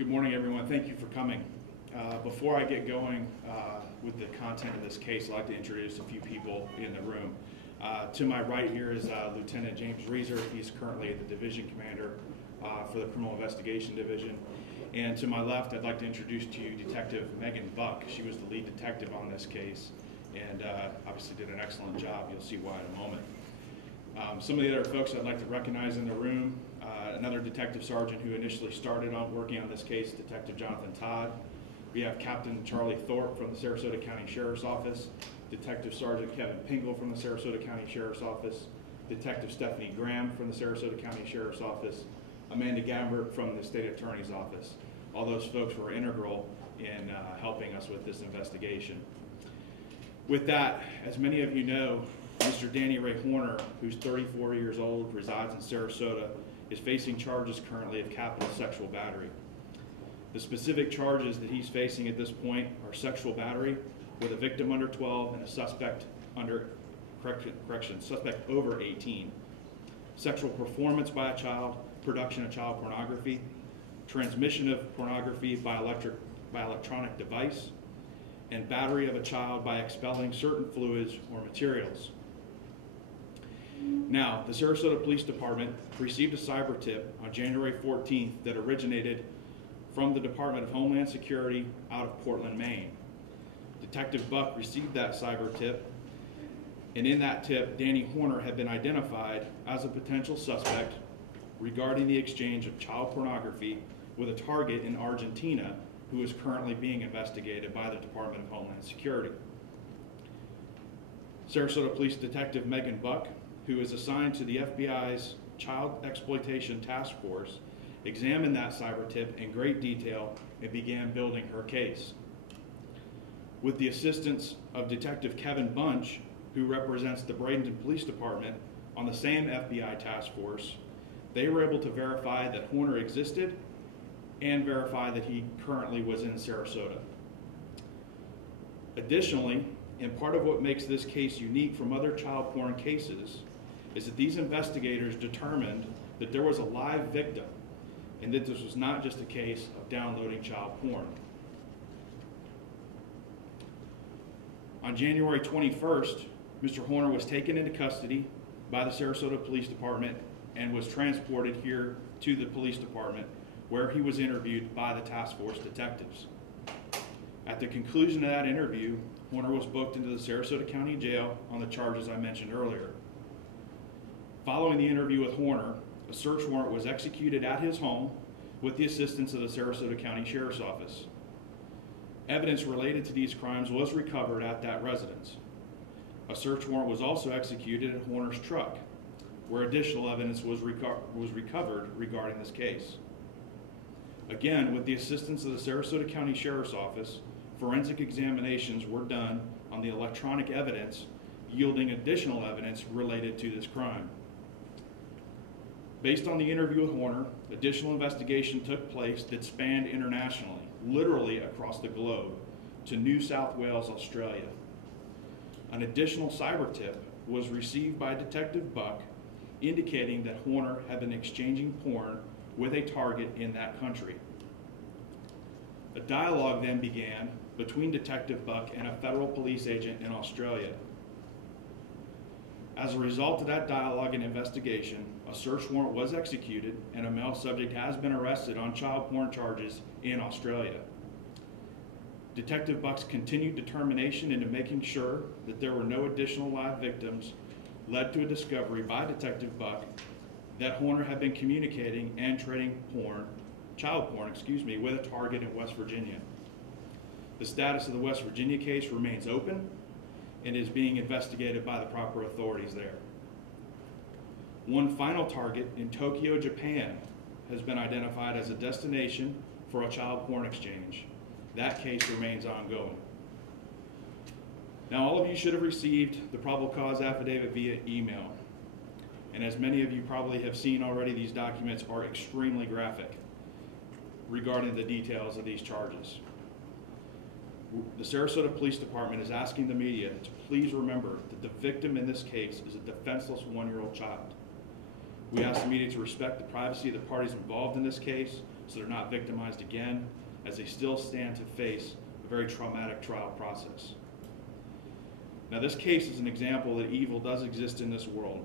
Good morning, everyone. Thank you for coming. Before I get going with the content of this case, I'd like to introduce a few people in the room. To my right here is Lieutenant James Reeser. He's currently the Division Commander for the Criminal Investigation Division. And to my left, I'd like to introduce to you Detective Megan Buck. She was the lead detective on this case and obviously did an excellent job. You'll see why in a moment. Some of the other folks I'd like to recognize in the room, another detective sergeant who initially started on working on this case, Detective Jonathan Todd. We have Captain Charlie Thorpe from the Sarasota County Sheriff's Office, Detective Sergeant Kevin Pingle from the Sarasota County Sheriff's Office, Detective Stephanie Graham from the Sarasota County Sheriff's Office, Amanda Gambert from the State Attorney's Office. All those folks were integral in helping us with this investigation. With that, as many of you know, Mr. Dannie Ray Horner, who's 34 years old, resides in Sarasota, is facing charges currently of capital sexual battery. The specific charges that he's facing at this point are sexual battery with a victim under 12 and a suspect suspect over 18, sexual performance by a child, production of child pornography, transmission of pornography by electronic device, and battery of a child by expelling certain fluids or materials. Now, the Sarasota Police Department received a cyber tip on January 14th that originated from the Department of Homeland Security out of Portland, Maine. Detective Buck received that cyber tip, and in that tip, Dannie Horner had been identified as a potential suspect regarding the exchange of child pornography with a target in Argentina who is currently being investigated by the Department of Homeland Security. Sarasota Police Detective Megan Buck, who is assigned to the FBI's Child Exploitation Task Force, examined that cyber tip in great detail and began building her case. With the assistance of Detective Kevin Bunch, who represents the Bradenton Police Department on the same FBI task force, they were able to verify that Horner existed and verify that he currently was in Sarasota. Additionally, and part of what makes this case unique from other child porn cases is that these investigators determined that there was a live victim and that this was not just a case of downloading child porn. On January 21st, Mr. Horner was taken into custody by the Sarasota Police Department and was transported here to the police department where he was interviewed by the task force detectives. At the conclusion of that interview, Horner was booked into the Sarasota County Jail on the charges I mentioned earlier. Following the interview with Horner, a search warrant was executed at his home with the assistance of the Sarasota County Sheriff's Office. Evidence related to these crimes was recovered at that residence. A search warrant was also executed at Horner's truck, where additional evidence was recovered regarding this case. Again, with the assistance of the Sarasota County Sheriff's Office, forensic examinations were done on the electronic evidence, yielding additional evidence related to this crime. Based on the interview with Horner, additional investigation took place that spanned internationally, literally across the globe, to New South Wales, Australia. An additional cyber tip was received by Detective Buck indicating that Horner had been exchanging porn with a target in that country. A dialogue then began between Detective Buck and a federal police agent in Australia. As a result of that dialogue and investigation, a search warrant was executed and a male subject has been arrested on child porn charges in Australia. Detective Buck's continued determination into making sure that there were no additional live victims led to a discovery by Detective Buck that Horner had been communicating and trading child porn, with a target in West Virginia. The status of the West Virginia case remains open and is being investigated by the proper authorities there. One final target in Tokyo, Japan has been identified as a destination for a child porn exchange. That case remains ongoing. Now, all of you should have received the probable cause affidavit via email. And as many of you probably have seen already, these documents are extremely graphic regarding the details of these charges. The Sarasota Police Department is asking the media to please remember that the victim in this case is a defenseless one-year-old child. We ask the media to respect the privacy of the parties involved in this case so they're not victimized again, as they still stand to face a very traumatic trial process. Now, this case is an example that evil does exist in this world,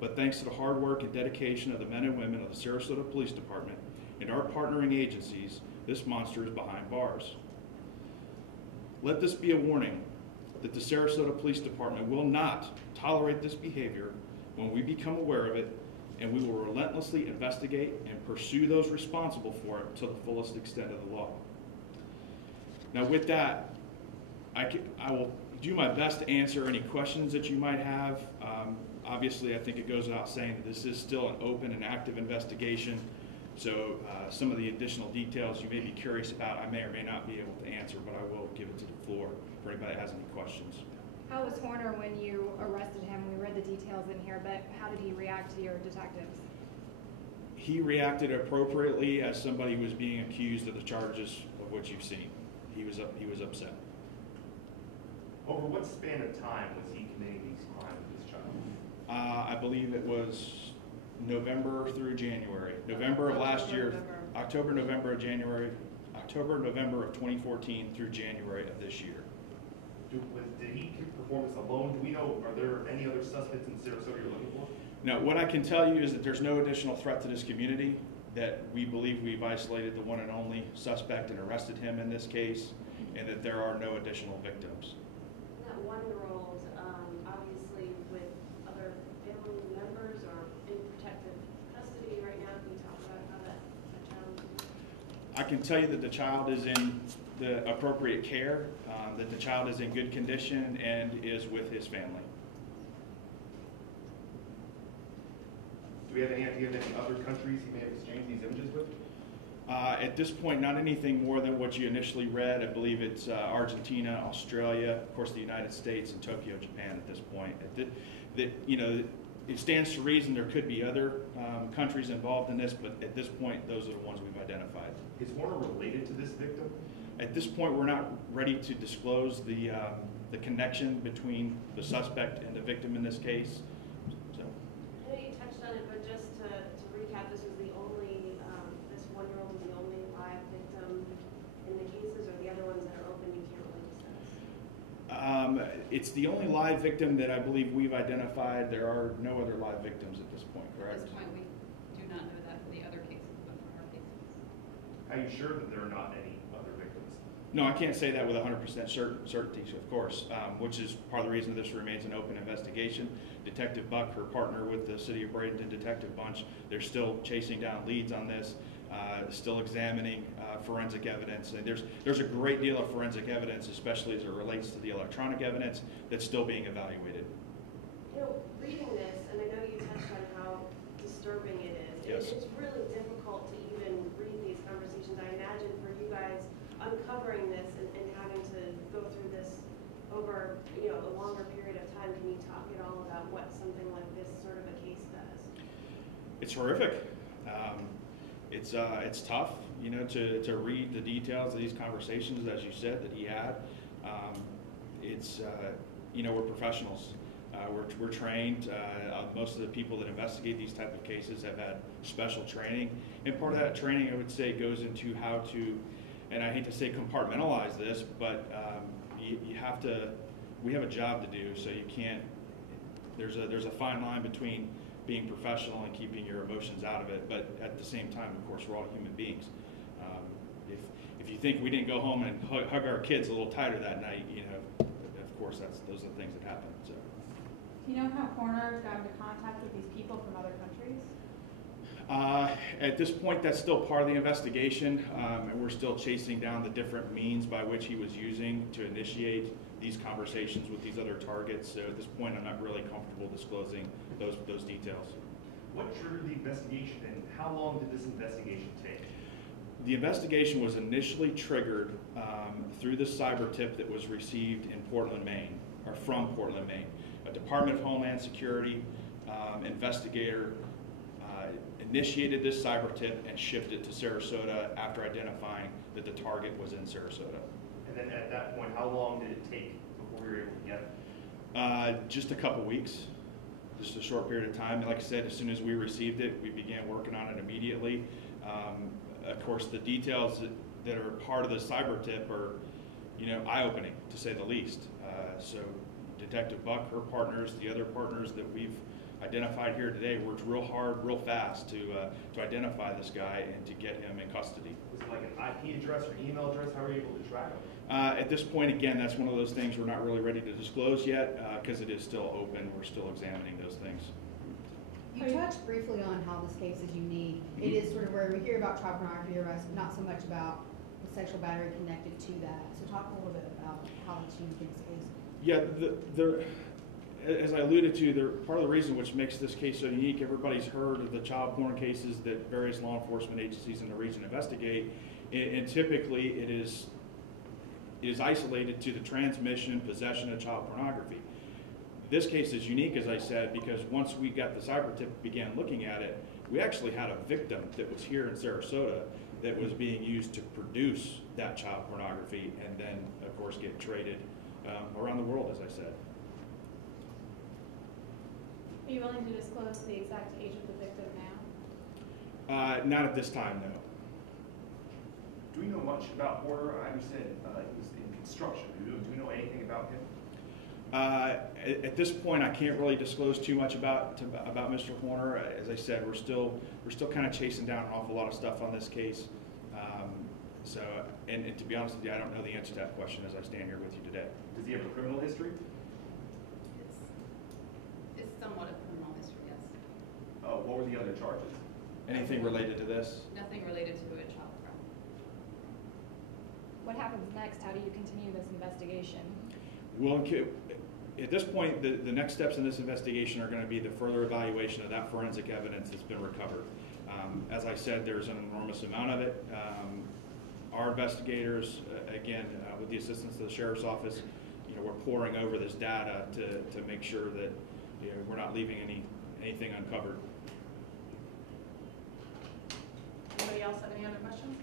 but thanks to the hard work and dedication of the men and women of the Sarasota Police Department and our partnering agencies, this monster is behind bars. Let this be a warning that the Sarasota Police Department will not tolerate this behavior when we become aware of it, and we will relentlessly investigate and pursue those responsible for it to the fullest extent of the law. Now, with that, I will do my best to answer any questions that you might have. Obviously, I think it goes without saying that this is still an open and active investigation, so some of the additional details you may be curious about, I may or may not be able to answer, but I will give it to the floor for anybody that has any questions. How was Horner when you arrested him? We read the details in here, but how did he react to your detectives? He reacted appropriately as somebody was being accused of the charges of what you've seen. He was upset. Over what span of time was he committing these crimes with this child? I believe it was November through January. November of last year, October, November of January, October, November of 2014 through January of this year. Did he perform this alone? Do we know, are there any other suspects in Sarasota you're looking for? No, what I can tell you is that there's no additional threat to this community, that we believe we've isolated the one and only suspect and arrested him in this case, and that there are no additional victims. That one-year-old, obviously with other family members or in protective custody right now, can you talk about how that child is? I can tell you that the child is in the appropriate care, that the child is in good condition and is with his family. Do we have any idea of any other countries he may have exchanged these images with? At this point, not anything more than what you initially read. I believe it's Argentina, Australia, of course the United States, and Tokyo, Japan at this point. It stands to reason there could be other countries involved in this, but at this point, those are the ones we've identified. Is Horner related to this victim? At this point, we're not ready to disclose the connection between the suspect and the victim in this case. So, I know you touched on it, but just to recap, this was the only, this one-year-old was the only live victim in the cases, or the other ones that are open you can't really discuss? It's the only live victim that I believe we've identified. There are no other live victims at this point, correct? At this point, we do not know that for the other cases, but for our cases. Are you sure that there are not any other victims? No, I can't say that with 100% certainty, of course, which is part of the reason this remains an open investigation. Detective Buck, her partner with the City of Bradenton Detective Bunch, they're still chasing down leads on this, still examining forensic evidence. And there's a great deal of forensic evidence, especially as it relates to the electronic evidence, that's still being evaluated. You know, reading this, and I know you touched on how disturbing it is. Yes. It's really difficult to even read these conversations. I imagine for you guys uncovering this and having to go through this over, you know, a longer period of time. Can you talk at all about what something like this sort of a case does? It's horrific. It's tough, you know, to read the details of these conversations, as you said, that he had. You know, we're professionals. We're trained. Most of the people that investigate these type of cases have had special training, and part of that training, I would say, goes into how to, and I hate to say compartmentalize this, but you have to. We have a job to do, so you can't. There's a fine line between being professional and keeping your emotions out of it, but at the same time, of course, we're all human beings. If you think we didn't go home and hug our kids a little tighter that night, you know, of course, those are the things that happen. So. Do you know how Horner got into contact with these people from other countries? At this point, that's still part of the investigation, and we're still chasing down the different means by which he was using to initiate these conversations with these other targets. So at this point, I'm not really comfortable disclosing those details. What triggered the investigation, and how long did this investigation take? The investigation was initially triggered through the cyber tip that was received in Portland, Maine, or from Portland, Maine. A Department of Homeland Security investigator initiated this cyber tip and shipped it to Sarasota after identifying that the target was in Sarasota. And then at that point, how long did it take before we were able to get it? Just a couple weeks, just a short period of time. Like I said, as soon as we received it, we began working on it immediately. of course, the details that are part of the cyber tip are, eye-opening, to say the least. So Detective Buck, her partners, the other partners that we've identified here today worked real hard, real fast to identify this guy and to get him in custody. Was it like an IP address or email address? How were you able to track him? At this point, again, that's one of those things we're not really ready to disclose yet because it is still open. We're still examining those things. You touched briefly on how this case is unique. It is sort of where we hear about child pornography arrests, but not so much about the sexual battery connected to that. So talk a little bit about how it's unique in this case. Yeah, as I alluded to, part of the reason which makes this case so unique, everybody's heard of the child porn cases that various law enforcement agencies in the region investigate, and typically it is isolated to the transmission, possession of child pornography. This case is unique, as I said, because once we got the cyber tip, began looking at it, we actually had a victim that was here in Sarasota that was being used to produce that child pornography and then, of course, get traded around the world, as I said. Are you willing to disclose the exact age of the victim now? Not at this time, no. Do we know much about Horner? I understand he was in construction. Do we know anything about him? At this point, I can't really disclose too much about Mr. Horner. As I said, we're still kind of chasing down an awful lot of stuff on this case. And to be honest with you, I don't know the answer to that question as I stand here with you today. Does he have a criminal history? It's somewhat of criminal history, yes. What were the other charges? Anything related to this? Nothing related to a child crime. What happens next? How do you continue this investigation? Well, at this point, the next steps in this investigation are going to be the further evaluation of that forensic evidence that's been recovered. As I said, there's an enormous amount of it. Our investigators, again, with the assistance of the Sheriff's Office, we're poring over this data to make sure that we're not leaving anything uncovered. Anybody else have any other questions?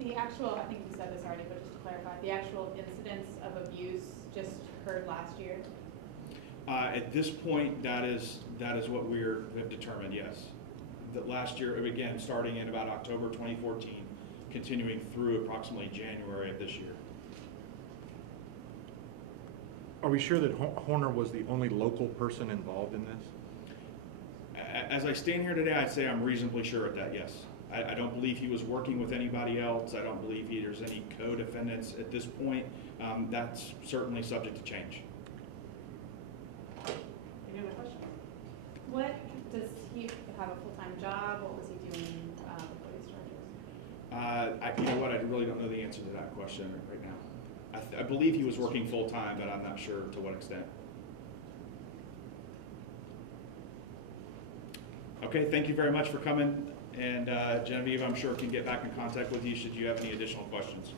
The actual, I think you said this already, but just to clarify, the actual incidents of abuse just occurred last year? At this point, that is what we have determined, yes. That last year, again, starting in about October 2014, continuing through approximately January of this year. Are we sure that Horner was the only local person involved in this? As I stand here today, I'd say I'm reasonably sure of that, yes. I don't believe he was working with anybody else. I don't believe there's any co-defendants at this point. That's certainly subject to change. Any other questions? What, does he have a full-time job? What was he doing before these charges? You know what, I really don't know the answer to that question right now. I believe he was working full-time, but I'm not sure to what extent. Okay, thank you very much for coming. And Genevieve, I'm sure, can get back in contact with you should you have any additional questions.